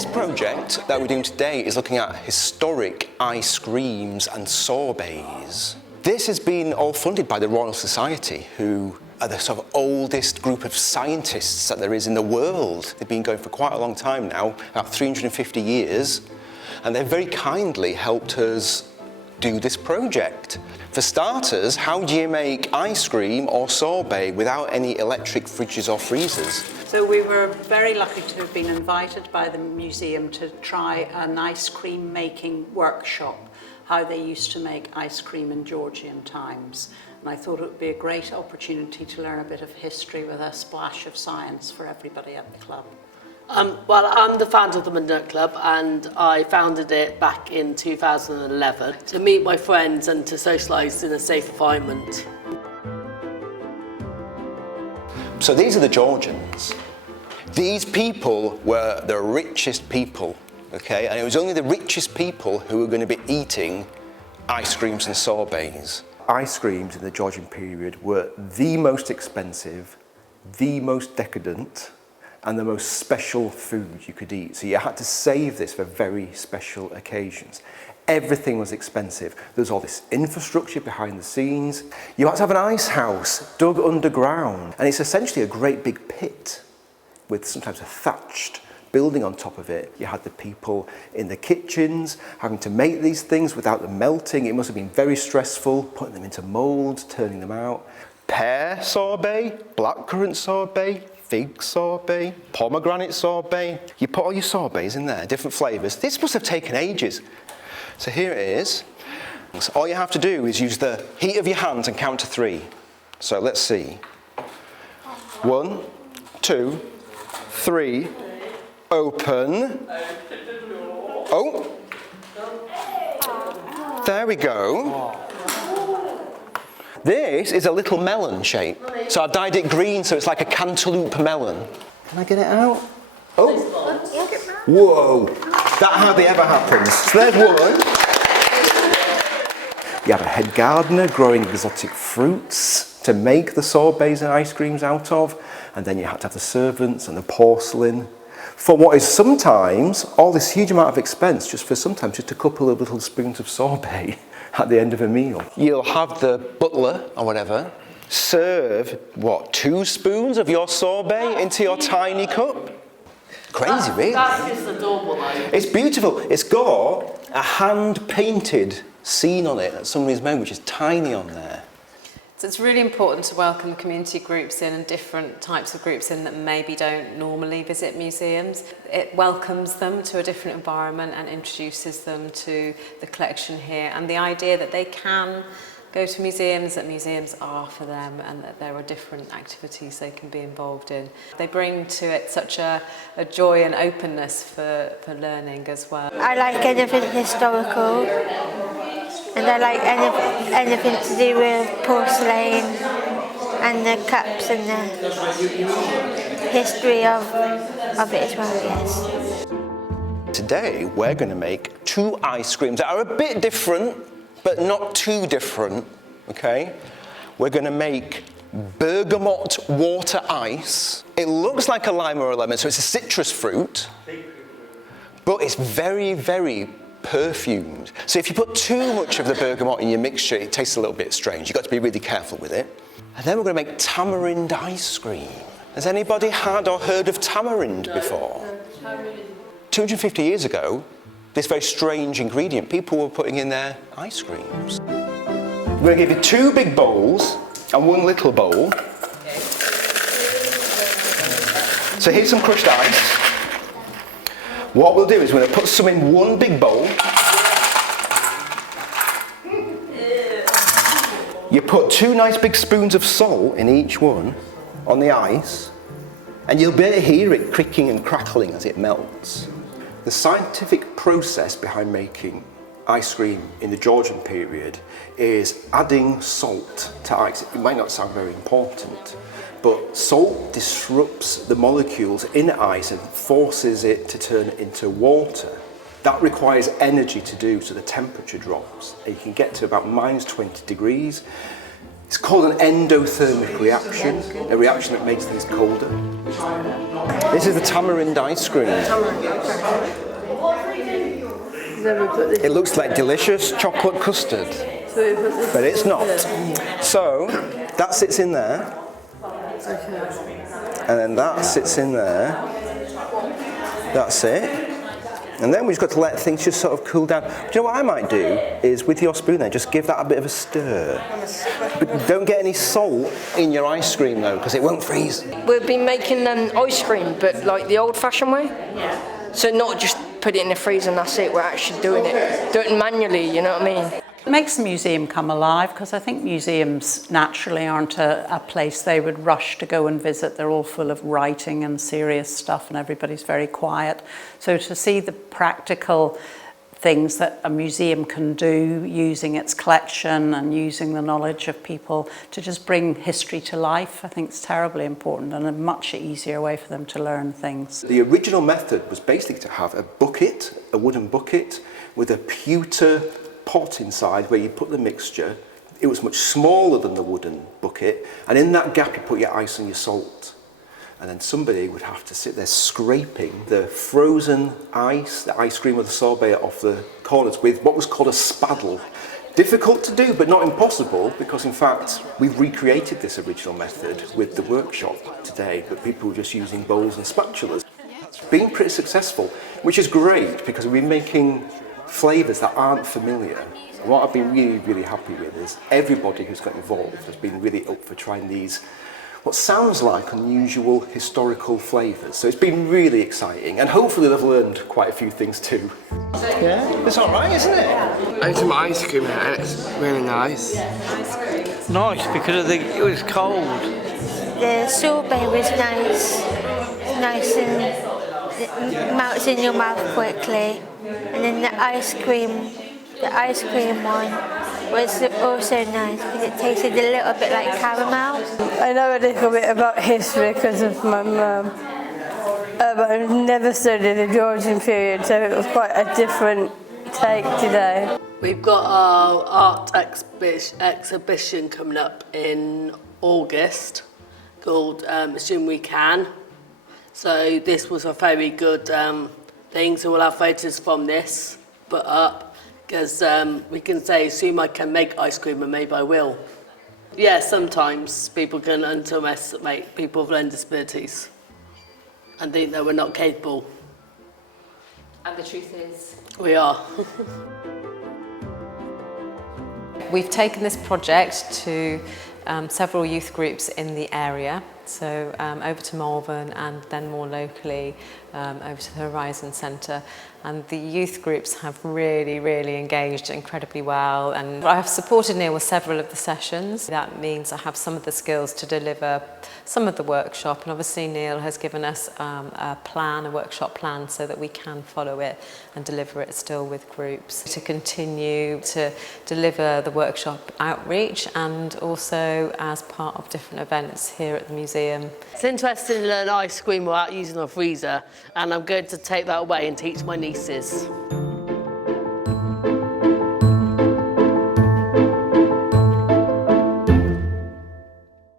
This project that we're doing today is looking at historic ice creams and sorbets. This has been all funded by the Royal Society, who are the sort of oldest group of scientists that there is in the world. They've been going for quite a long time now, about 350 years, and they've very kindly helped us do this project. For starters, how do you make ice cream or sorbet without any electric fridges or freezers? So we were very lucky to have been invited by the museum to try an ice cream making workshop, how they used to make ice cream in Georgian times. And I thought it would be a great opportunity to learn a bit of history with a splash of science for everybody at the club. Well, I'm the founder of the Nut Club, and I founded it back in 2011 to meet my friends and to socialise in a safe environment. So these are the Georgians. These people were the richest people, okay? And it was only the richest people who were going to be eating ice creams and sorbets. Ice creams in the Georgian period were the most expensive, the most decadent, and the most special food you could eat. So you had to save this for very special occasions. Everything was expensive. There was all this infrastructure behind the scenes. You had to have an ice house dug underground, and it's essentially a great big pit with sometimes a thatched building on top of it. You had the people in the kitchens having to make these things without them melting. It must have been very stressful, putting them into moulds, turning them out. Pear sorbet, blackcurrant sorbet, fig sorbet, pomegranate sorbet. You put all your sorbets in there, different flavours. This must have taken ages. So here it is. So all you have to do is use the heat of your hands and count to 3. So let's see. 1, 2, 3. Open. Oh. There we go. This is a little melon shape. So I've dyed it green so it's like a cantaloupe melon. Can I get it out? Oh. Whoa. That hardly ever happens. So there's one. You have a head gardener growing exotic fruits to make the sorbets and ice creams out of. And then you had to have the servants and the porcelain. For what is sometimes all this huge amount of expense just for sometimes just a couple of little spoons of sorbet at the end of a meal. You'll have the butler or whatever serve, 2 spoons of your sorbet into your tiny cup? Crazy, really. That's just adorable, though. It's beautiful. It's got a hand-painted scene on it that somebody's made, which is tiny on there. So it's really important to welcome community groups in and different types of groups in that maybe don't normally visit museums. It welcomes them to a different environment and introduces them to the collection here, and the idea that they can go to museums, that museums are for them, and that there are different activities they can be involved in. They bring to it such a joy and openness for learning as well. I like anything historical, and I like anything to do with porcelain and the cups and the history of it as well, yes. Today we're going to make 2 ice creams that are a bit different, but not too different, okay? We're going to make bergamot water ice. It looks like a lime or a lemon, so it's a citrus fruit, but it's very, very perfumed. So if you put too much of the bergamot in your mixture, it tastes a little bit strange. You've got to be really careful with it. And then we're going to make tamarind ice cream. Has anybody had or heard of tamarind before? 250 years ago, this very strange ingredient people were putting in their ice creams. We're going to give you 2 big bowls and 1 little bowl. So here's some crushed ice. What we'll do is we're going to put some in 1 big bowl. You put 2 nice big spoons of salt in each one on the ice, and you'll be able to hear it cricking and crackling as it melts. The scientific process behind making ice cream in the Georgian period is adding salt to ice. It might not sound very important, but salt disrupts the molecules in ice and forces it to turn into water. That requires energy to do, so the temperature drops. And you can get to about -20 degrees. It's called an endothermic reaction, a reaction that makes things colder. This is the tamarind ice cream. It looks like delicious chocolate custard, but it's not. So that sits in there, and then that sits in there. That's it. And then we've just got to let things just sort of cool down. Do you know what I might do is with your spoon there, just give that a bit of a stir. But don't get any salt in your ice cream though, because it won't freeze. We've been making ice cream, but like the old-fashioned way. Yeah. So not just put it in the freezer and that's it. We're actually doing it manually. You know what I mean? It makes the museum come alive, because I think museums naturally aren't a place they would rush to go and visit. They're all full of writing and serious stuff and everybody's very quiet. So to see the practical things that a museum can do using its collection and using the knowledge of people to just bring history to life, I think it's terribly important and a much easier way for them to learn things. The original method was basically to have a bucket, a wooden bucket, with a pewter pot inside where you put the mixture. It was much smaller than the wooden bucket, and in that gap you put your ice and your salt. And then somebody would have to sit there scraping the frozen ice, the ice cream or the sorbet off the corners with what was called a spaddle. Difficult to do, but not impossible, because in fact we've recreated this original method with the workshop today, but people were just using bowls and spatulas. It's been pretty successful, which is great because we've been making flavours that aren't familiar. And what I've been really, really happy with is everybody who's got involved has been really up for trying these, what sounds like unusual historical flavours. So it's been really exciting, and hopefully they've learned quite a few things too. Yeah, it's all right, isn't it? I ate some ice cream and it's really nice. Nice because it was cold. The sorbet was nice and melts in your mouth quickly. And then the ice cream one was also nice because it tasted a little bit like caramel. I know a little bit about history because of my mum, but I've never studied the Georgian period, so it was quite a different take today. We've got our art exhibition coming up in August called Assume We Can. So this was a very good thing, so we'll have photos from this put up because we can say, assume I can make ice cream and maybe I will. Yeah, sometimes people can underestimate people with learning disabilities and think that we're not capable. And the truth is? We are. We've taken this project to several youth groups in the area, so over to Malvern and then more locally over to the Horizon Centre. And the youth groups have really, really engaged incredibly well. And I have supported Neil with several of the sessions. That means I have some of the skills to deliver some of the workshop. And obviously Neil has given us a workshop plan, so that we can follow it and deliver it still with groups. To continue to deliver the workshop outreach and also as part of different events here at the museum. It's interesting to learn ice cream without using a freezer, and I'm going to take that away and teach my nieces.